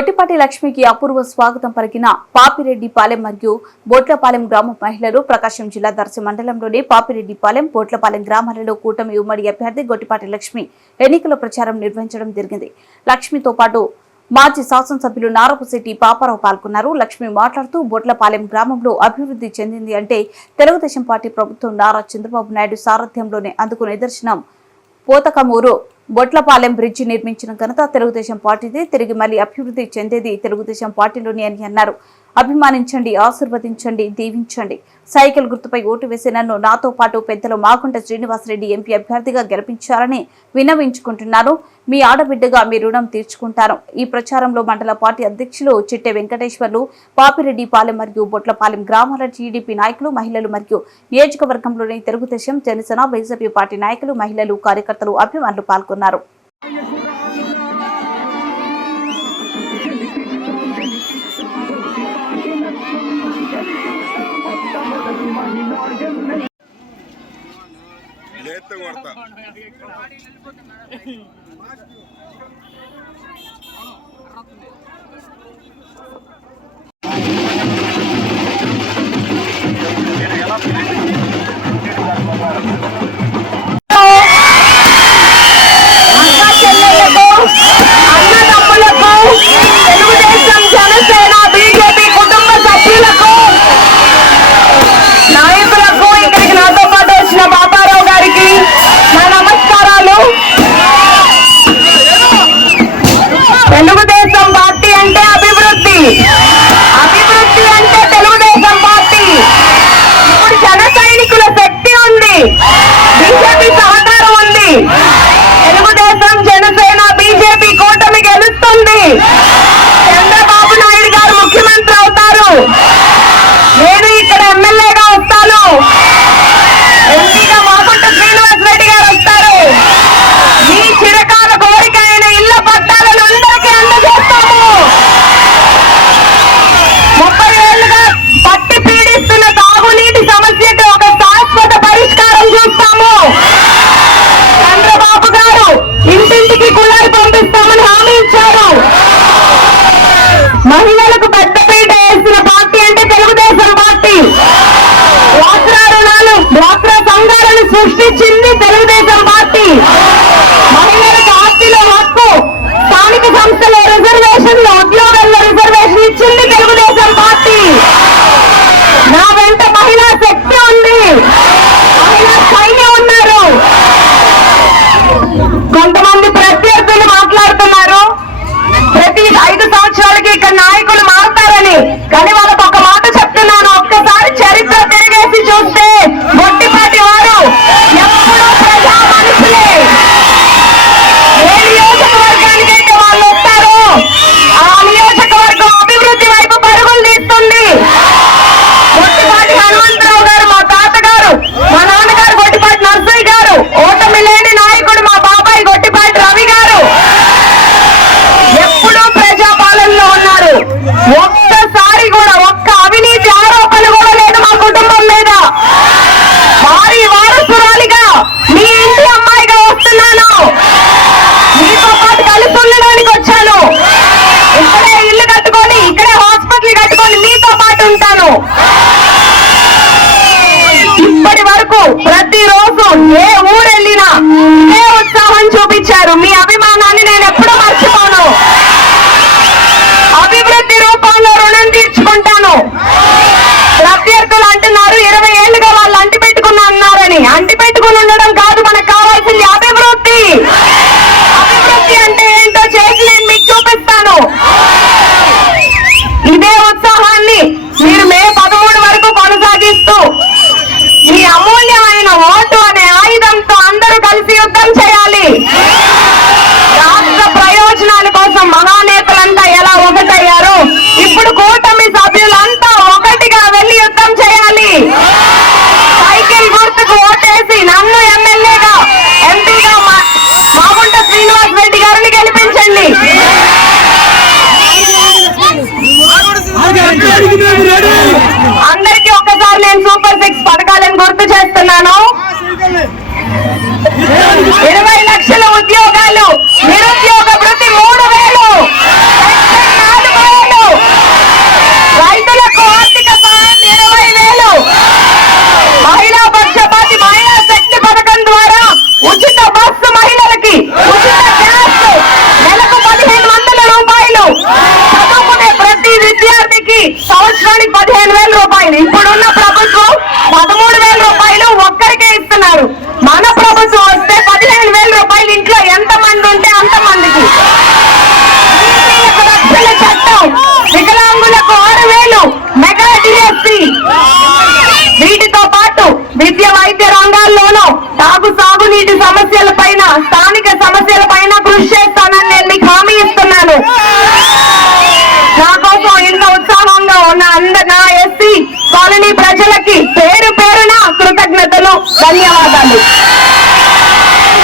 గొట్టిపాటి లక్ష్మికి అపూర్వ స్వాగతం పలికిన పాపిరెడ్డిపాలెం మరియు బోట్లపాలెం గ్రామ మహిళలు ప్రకాశం జిల్లా దర్శి మండలంలోని పాపిరెడ్డిపాలెం బోట్లపాలెం గ్రామాలలో కూటమి ఉమ్మడి అభ్యర్థి గొట్టిపాటి లక్ష్మి ఎన్నికల ప్రచారం నిర్వహించడం జరిగింది. లక్ష్మితో పాటు మాజీ శాసనసభ్యులు నారపుశెట్టి పాపారావు పాల్గొన్నారు. లక్ష్మి మాట్లాడుతూ బొట్లపాలెం గ్రామంలో అభివృద్ధి చెందింది అంటే తెలుగుదేశం పార్టీ ప్రభుత్వం నారా చంద్రబాబు నాయుడు సారథ్యంలోనే అందుకు నిదర్శనం. పోతకమూరు బొట్లపాలెం బ్రిడ్జి నిర్మించిన ఘనత తెలుగుదేశం పార్టీది. తిరిగి మళ్ళీ అభివృద్ధి చెందేది తెలుగుదేశం పార్టీలోని అని అన్నారు. అభిమానించండి ఆశీర్వదించండి దీవించండి. సైకిల్ గుర్తుపై ఓటు వేసి నన్ను నాతో పాటు పెద్దలు మాగుంట శ్రీనివాసరెడ్డి ఎంపీ అభ్యర్థిగా గెలిపించారని విన్నవించుకుంటున్నాను మీ ఆడబిడ్డగా మీ రుణం తీర్చుకుంటాను ఈ ప్రచారంలో మండల పార్టీ అధ్యక్షులు చిట్టె వెంకటేశ్వర్లు పాపిరెడ్డి పాలెం మరియు బొట్లపాలెం గ్రామాల టీడీపీ నాయకులు మహిళలు మరియు నియోజకవర్గంలోని తెలుగుదేశం జనసేన బీజేపీ పార్టీ నాయకులు మహిళలు కార్యకర్తలు అభిమానులు పాల్గొన్నారు. లేత కొడతా. నేను ఇక్కడ ఎమ్మెల్యేగా వస్తాను. ఎంపీగా మాకుంట శ్రీనివాస్ రెడ్డి గారు వస్తారు. మీ చిరకాల కోరిక అయిన ఇళ్ళ పట్టాలను అందరికీ అందజేస్తాము. ముప్పై ఏళ్ళుగా పట్టి పీడిస్తున్న తాగునీటి సమస్యకు ఒక శాశ్వత పరిష్కారం చూస్తాము. చంద్రబాబు గారు ఇంటింటికి కులాలు పంపిస్తామని హామీ ఇచ్చారు. మహిళ పెద్దపీట వేసిన పార్టీ అంటే తెలుగుదేశం పార్టీ డ్వాక్రా రుణాలు డ్వాక్రా సంఘాలను సృష్టించింది తెలుగుదేశం పార్టీ మీతో పాటు ఉంటాను. ఇప్పటి వరకు ప్రతిరోజు ఏ నేను సూపర్ సిక్స్ పథకాలను గుర్తు చేస్తున్నాను. জানি আমার দামি